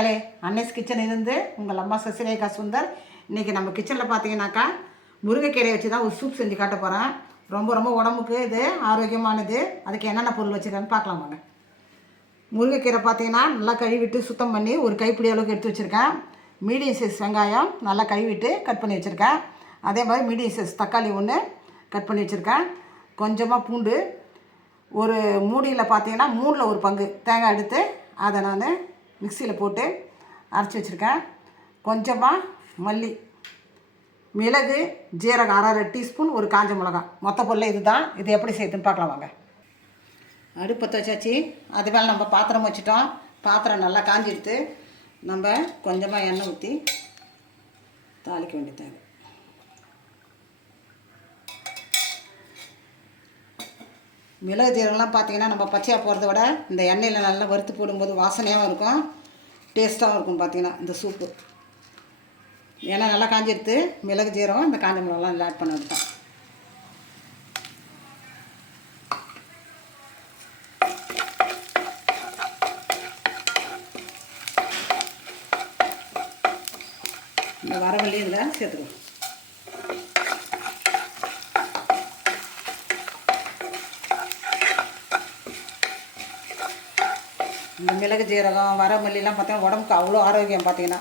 மகளே அன்னைஸ் கிச்சன் இருந்து உங்கள் அம்மா சசிரேகா சுந்தர். இன்றைக்கி நம்ம கிச்சனில் பார்த்தீங்கன்னாக்கா முருங்கைக்கீரை வச்சு தான் ஒரு சூப் செஞ்சு காட்ட போகிறேன் ரொம்ப ரொம்ப உடம்புக்கு இது ஆரோக்கியமானது. அதுக்கு என்னென்ன பொருள் வச்சுருக்கேன்னு பார்க்கலாம் வாங்க. முருங்கைக்கீரை பார்த்தீங்கன்னா நல்லா கழுவிட்டு சுத்தம் பண்ணி ஒரு கைப்பிடி அளவுக்கு எடுத்து வச்சுருக்கேன். மீடியம் சைஸ் வெங்காயம் நல்லா கழுவிட்டு கட் பண்ணி வச்சுருக்கேன். அதே மாதிரி மீடியம் சைஸ் தக்காளி ஒன்று கட் பண்ணி வச்சுருக்கேன். கொஞ்சமாக பூண்டு ஒரு மூடியில் பார்த்தீங்கன்னா மூணில் ஒரு பங்கு தேங்காய் எடுத்து அதை நான் மிக்சியில் போட்டு அரைச்சி வச்சுருக்கேன். கொஞ்சமாக மல்லி மிளகு ஜீரகம் அரை அரை டீஸ்பூன் ஒரு காஞ்ச மிளகாய். மொத்த பொருள் இது தான் இது எப்படி செய்யுதுன்னு பார்க்கலாம் வாங்க. அடுப்பத்தை துவச்சாச்சு அது மேலே நம்ம பாத்திரம் வச்சுட்டோம். பாத்திரம் நல்லா காஞ்சிடுத்து நம்ம கொஞ்சமாக எண்ணெய் ஊற்றி தாளிக்க வேண்டியது மிளகு ஜீரகம்லாம் பார்த்தீங்கன்னா நம்ம பச்சையாக போகிறத விட இந்த எண்ணெயில் நல்லா வறுத்து போடும்போது வாசனையாகவும் இருக்கும். டேஸ்ட்டாகவும் இருக்கும் பார்த்தீங்கன்னா இந்த சூப்பு. ஏன்னா நல்லா காஞ்சி எடுத்து மிளகு ஜீரகம் இந்த காஞ்ச மிளகாலாம் நல்லா ஆட் பண்ண விட்டோம் இந்த வரவள்ளி இதில் சேர்த்துக்குவோம் மிளகு ஜீரகம் வரமல்லிலாம் பார்த்தீங்கன்னா உடம்புக்கு அவ்வளோ ஆரோக்கியம் பார்த்தீங்கன்னா.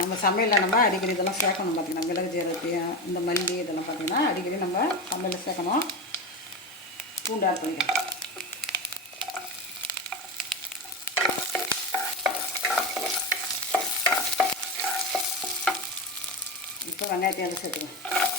நம்ம சமையலில் நம்ம அடிக்கடி இதெல்லாம் சேர்க்கணும் பார்த்தீங்கன்னா. மிளகு ஜீரகத்தையும் இந்த மல்லி இதெல்லாம் பார்த்திங்கன்னா அடிக்கடி நம்ம சமையலில் சேர்க்கணும். பூண்டு ஆட் பண்ணிக்கலாம். இப்போ வெங்காயத்தையும் அதில் சேர்த்துக்கணும்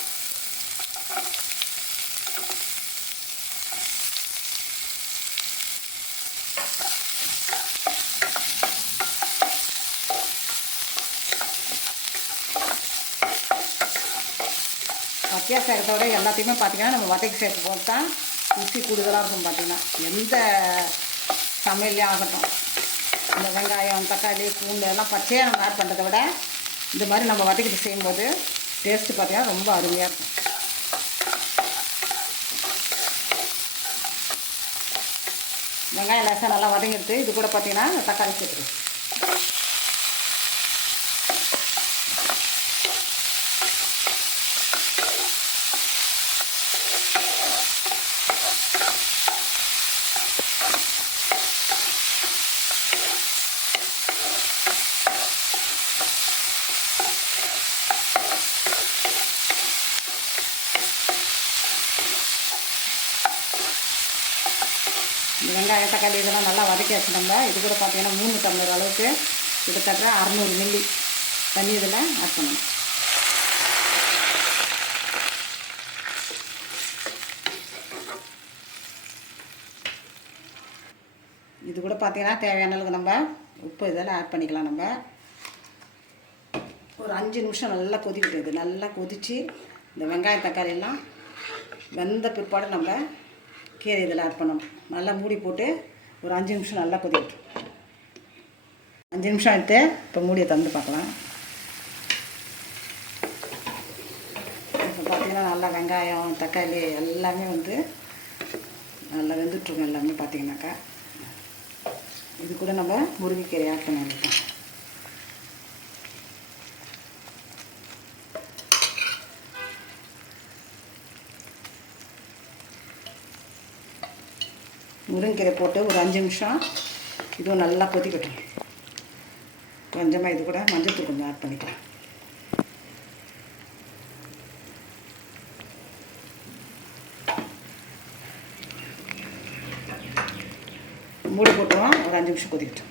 பச்சையாக சேர்க்கறத விட எல்லாத்தையுமே பார்த்திங்கன்னா நம்ம வதக்கி சேர்த்து போட்டா ருசி கூடுதலாக இருக்கும் பார்த்தீங்கன்னா. எந்த சமையல்லையும் ஆகட்டும். இந்த வெங்காயம் தக்காளி பூண்டு எல்லாம் பச்சையாக நம்ம ஆட் பண்ணுறதை விட இந்த மாதிரி நம்ம வதக்கிட்டு செய்யும்போது டேஸ்ட்டு பார்த்திங்கன்னா ரொம்ப அருமையாக இருக்கும். வெங்காயம் லேசாக நல்லா வதங்கிடுது இது கூட பார்த்தீங்கன்னா தக்காளி சேர்த்துருவோம் வெங்காயம் தக்காளி இதெல்லாம் நல்லா வதக்கி நம்ம இது கூட பார்த்தீங்கன்னா மூணு டம்ளர் அளவுக்கு கிட்டத்தட்ட அறநூறு மில்லி தண்ணி இதில் ஆட் பண்ணணும். இது கூட பார்த்தீங்கன்னா தேவையான அளவுக்கு நம்ம உப்பு இதெல்லாம் ஆட் பண்ணிக்கலாம் நம்ம. ஒரு அஞ்சு நிமிஷம் நல்லா கொதிக்கிட்டு நல்லா கொதித்து இந்த வெங்காயம் தக்காளி எல்லாம் வெந்த பிற்பாடு நம்ம கீரை இதில் ஆட் பண்ணணும். நல்லா மூடி போட்டு ஒரு அஞ்சு நிமிஷம் நல்லா கொதிக்கட்டும். அஞ்சு நிமிஷம் எடுத்து இப்போ மூடியை திறந்து பார்க்கலாம். இப்போ பார்த்தீங்கன்னா நல்லா வெங்காயம் தக்காளி எல்லாமே வந்து நல்லா வெந்துட்டுருக்கோம் எல்லாமே பார்த்தீங்கன்னாக்கா இது கூட நம்ம முருங்கைக்கீரை ஆட் பண்ண முருங்கைக்கீரை போட்டு ஒரு அஞ்சு நிமிஷம் இதுவும் நல்லா கொதிக்கட்டும். கொஞ்சமாக இது கூட மஞ்சள் கொஞ்சம் ஆட் பண்ணிக்கலாம். மூடி போட்டுருவோம். ஒரு அஞ்சு நிமிஷம் கொதிக்கட்டும்.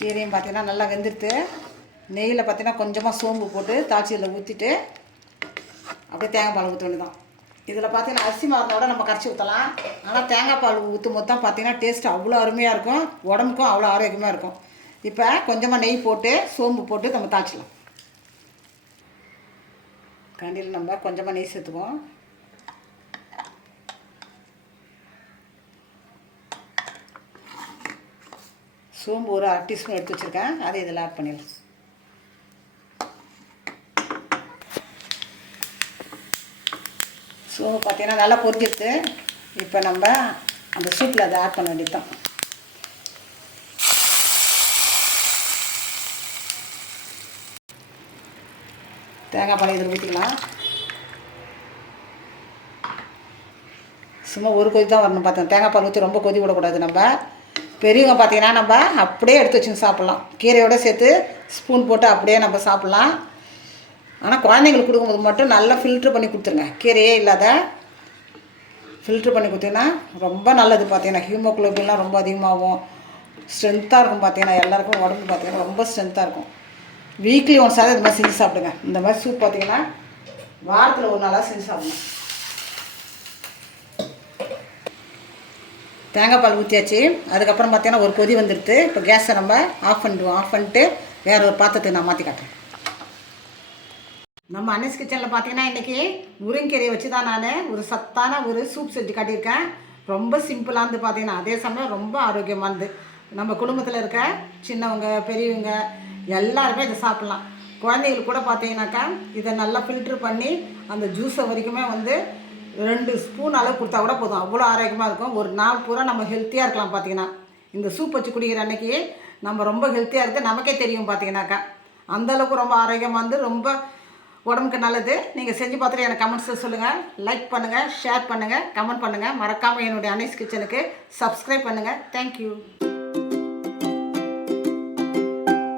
கீரையும் பார்த்தீங்கன்னா நல்லா வெந்துடுத்து நெய்யில் பார்த்தீங்கன்னா கொஞ்சமாக சோம்பு போட்டு தாட்சியில் ஊற்றிட்டு அப்படியே தேங்காய் பால் ஊற்ற வேண்டியதான் இதில் பார்த்தீங்கன்னா அரிசி மாறினோட நம்ம கரைச்சி ஊற்றலாம் ஆனால் தேங்காய் பால் ஊற்றும் போது தான் பார்த்தீங்கன்னா டேஸ்ட் அவ்வளோ அருமையாக இருக்கும். உடம்புக்கும் அவ்வளோ ஆரோக்கியமாக இருக்கும். இப்போ கொஞ்சமாக நெய் போட்டு சோம்பு போட்டு நம்ம தாய்ச்சலாம் கண்டியில் நம்ம கொஞ்சமாக நெய் சேர்த்துக்குவோம். சோம்பு ஒரு அரை டீஸ்பூன் எடுத்து வச்சுருக்கேன். அதை இதில் ஆட் பண்ணிடலாம். ஸோ பார்த்திங்கன்னா நல்லா பொரிஞ்சிருக்கு. இப்போ நம்ம அந்த சூப்பில் அதை ஆட் பண்ண வேண்டியதான் தேங்காய் பால் இதில் ஊற்றிக்கலாம் சும்மா ஒரு கொதி தான் வரணும் பார்த்தோம் தேங்காய் பால் ஊற்றி ரொம்ப கொதி விடக்கூடாது நம்ம. பெரியவங்க பார்த்திங்கன்னா நம்ம அப்படியே எடுத்து வச்சுன்னு சாப்பிட்லாம். கீரையோடு சேர்த்து ஸ்பூன் போட்டு அப்படியே நம்ம சாப்பிட்லாம். ஆனால் குழந்தைங்களுக்கு கொடுக்கும்போது மட்டும் நல்லா ஃபில்ட்ரு பண்ணி கொடுத்துருங்க. கீரையே இல்லாத ஃபில்ட்ரு பண்ணி கொடுத்தீங்கன்னா ரொம்ப நல்லது பார்த்தீங்கன்னா. ஹீமோக்ளோபின்லாம் ரொம்ப அதிகமாகும். ஸ்ட்ரென்த்தாக இருக்கும் பார்த்தீங்கன்னா. எல்லாருக்கும் உடம்பு பார்த்தீங்கன்னா ரொம்ப ஸ்ட்ரென்த்தாக இருக்கும். வீக்லி ஒன்ஸாவது இது மாதிரி செஞ்சு சாப்பிடுங்க. இந்த மாதிரி சூப் பார்த்தீங்கன்னா வாரத்தில் ஒரு நாளாக செஞ்சு சாப்பிடணும் தேங்காய் பால் ஊற்றியாச்சு அதுக்கப்புறம் பார்த்தீங்கன்னா ஒரு கொதி வந்துடுது இப்போ கேஸை நம்ம ஆஃப் பண்ணிடுவோம். ஆஃப் பண்ணிட்டு வேறு ஒரு பாத்திரத்துக்கு நான் மாற்றி காட்டுறேன். நம்ம அன்னஸ் கிச்சனில் பார்த்தீங்கன்னா இன்றைக்கி முருங்கீரையை வச்சு தான் நான் ஒரு சத்தான ஒரு சூப் செஞ்சு காட்டியிருக்கேன். ரொம்ப சிம்பிளானது பார்த்தீங்கன்னா அதே சமயம் ரொம்ப ஆரோக்கியமானது நம்ம குடும்பத்தில் இருக்க சின்னவங்க பெரியவங்க எல்லாருமே இதை சாப்பிட்லாம். குழந்தைங்களுக்கு கூட பார்த்தீங்கன்னாக்கா இதை நல்லா ஃபில்ட்ரு பண்ணி அந்த ஜூஸை வரைக்குமே வந்து ரெண்டு ஸ்பூன் அளவு கொடுத்தா கூட போதும். அவ்வளோ ஆரோக்கியமாக இருக்கும். ஒரு நாள் பூரா நம்ம ஹெல்த்தியாக இருக்கலாம் பார்த்தீங்கன்னா இந்த சூப் வச்சு குடிக்கிற அன்னைக்கு நம்ம ரொம்ப ஹெல்த்தியாக இருக்குது நமக்கே தெரியும் பார்த்தீங்கன்னாக்கா அந்த அளவுக்கு ரொம்ப ஆரோக்கியமாக இருந்து ரொம்ப உடம்புக்கு நல்லது. நீங்கள் செஞ்சு பார்த்துட்டு எனக்கு கமெண்ட்ஸில் சொல்லுங்கள் லைக் பண்ணுங்கள் ஷேர் பண்ணுங்கள் கமெண்ட் பண்ணுங்கள் மறக்காமல் என்னுடைய அனைஸ் கிச்சனுக்கு சப்ஸ்கிரைப் பண்ணுங்கள் தேங்க்யூ